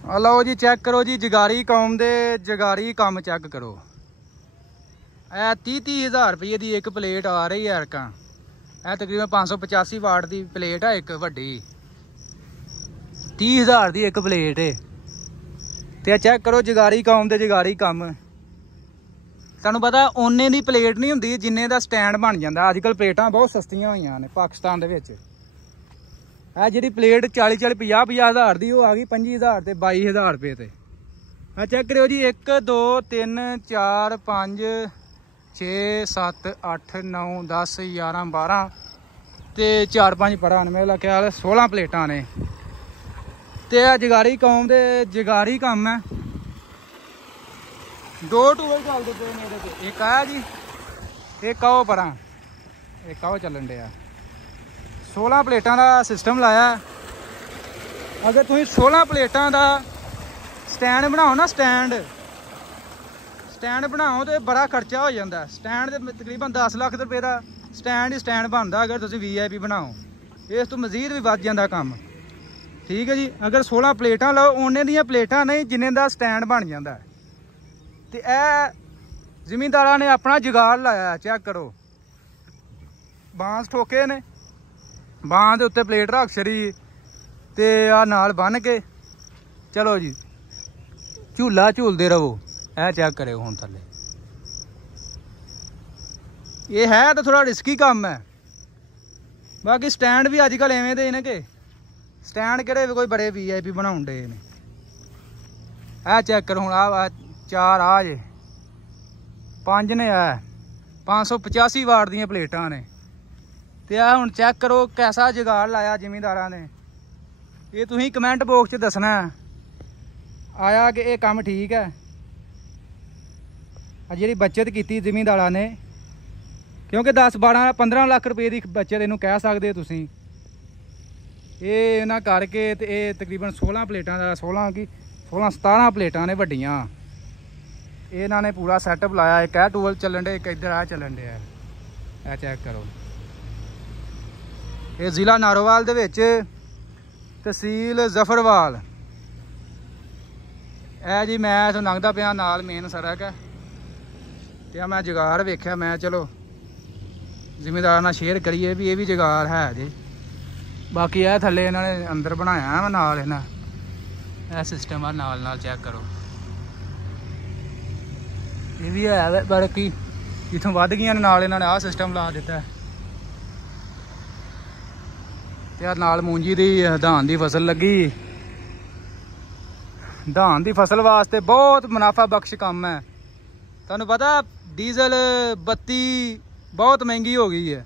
लो जी check करो जी जगारी कौम दे जगारी काम चेक करो। ए 30 हज़ार रुपये की एक प्लेट आ रही है अरका। ए तकरीबन 585 वाट की प्लेट है एक वड्डी 30 हज़ार की एक प्लेट है। तो चेक करो जगारी कौम दे जगारी काम। तुहानूं पता ओने की प्लेट नहीं होंदी जिन्ने का स्टैंड बन जाता। अजकल प्लेटां बहुत सस्तियां हुई ने पाकिस्तान दे विच। जी प्लेट 40-50 हज़ार की वो आ गई 25 हज़ार से 22 हज़ार रुपये से। चेक करो जी 1 2 3 4 5 6 7 8 9 10 11 12 तो 4-5 परा मेरा ख्याल 16 प्लेटां ने। तो जगारी कौम दे जगारी काम है। 2 टूल चलते पे मेरे को। एक आया जी एक आओ परा एक आओ चलन दिया। 16 प्लेटां का सिस्टम लाया। अगर तुम 16 प्लेटां का स्टैंड बनाओ ना स्टैंड बनाओ तो बड़ा खर्चा हो जाता। स्टैंड तकरीबन 10 लाख रुपये का स्टैंड ही स्टैंड बनता अगर तुम VIP बनाओ। इस तो मजीद भी बच जाता काम। ठीक है जी। अगर 16 प्लेटां लो उन्ने दियां प्लेटां नहीं जिन्ने का स्टैंड बन जाता। तो यह जिमींदारा ने अपना जुगाड़ लाया। चेक करो बांस ठोके ने बांस के उत्ते प्लेट रख छड़ी ते आ नाल बन के चलो जी झूला झूलते रहो। ए चेक करे हुण थले ये है तो थोड़ा रिस्की काम है। बाकी स्टैंड भी अजकल एवें दे ने के स्टैंड किहड़े कोई बड़े VIP बनाउण डे ने। ए चेक करो हुण आ 4 आ जे 5 ने आ 585 वाट दी प्लेटां ने। तो यह हुण चेक करो कैसा जुगाड़ लाया जिमींदारा ने। ये तुसीं कमेंट बॉक्स च दसना आया कि यह काम ठीक है। जी बचत की जिमींदारा ने क्योंकि 10-12-15 लाख रुपये की बचत इनू कह सकते तुसीं। ये इन्हां करके तो ये तकरीबन 16 प्लेटां का 16-17 प्लेटां ने वड्डियां। इन्हां ने पूरा सैटअप लाया। एक टूल चलन डे एक इधर आ चलन डे। ए चेक करो ये जिला नारोवाल दे विच तहसील जफरवाल। ए जी मैं इथों लंघदा पिया नाल मेन सड़क है। तो मैं जुगाड़ वेख्या मैं चलो जिमींदार नाल शेयर करिए भी ये भी जुगाड़ है जी। बाकी यह थल्ले इन्होंने अंदर बनाया नाल इन्हां यह सिस्टम आ नाल चेक करो ये भी है। बाकी जिथों वध गई नाल इन्होंने आ सिस्टम ला दिता है। तो नाल मूंजी दी धान की फसल लगी। धान की फसल वास्ते बहुत मुनाफा बख्श काम है। तुहानूं पता डीजल बत्ती बहुत महंगी हो गई है।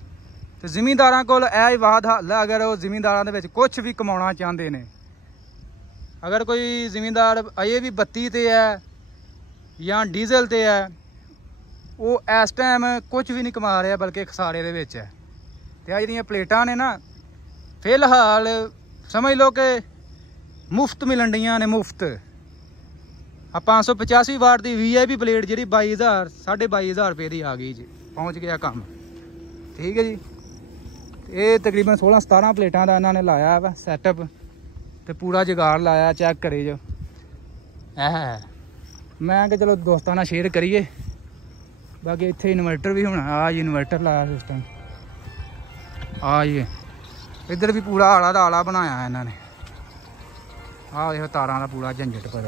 तो जिमींदारां कोल यह वाद हल है अगर वो जिमींदारां दे विच कुछ भी कमाउणा चाहते हैं। अगर कोई जिमींदार अजे भी बत्ती ते है या डीजल ते है वो इस टाइम कुछ भी नहीं कमा रहा बल्कि खसारे दे विच है। तो आ जिहड़ियां प्लेटां ने ना फिलहाल समझ लो कि मुफ्त मिलन डियां ने मुफ्त। 585 वाट की VIP प्लेट जी 22,000 22,500 रुपये की आ गई जी। पहुँच गया काम। ठीक है जी। ये तकरीबन 16-17 प्लेटां का इन्होंने लाया वा सैटअप तो पूरा जुगाड़ लाया। चेक करे जो है मैं कि चलो दोस्तों नाल शेयर करिए। बाकी इत्थे इन्वर्टर भी होना आ जी इन्वर्टर लाया सिस्टम आ जी। इधर भी पूरा आला दा आला बनाया इन्होंने। आ देखो तारां का पूरा झंझट पर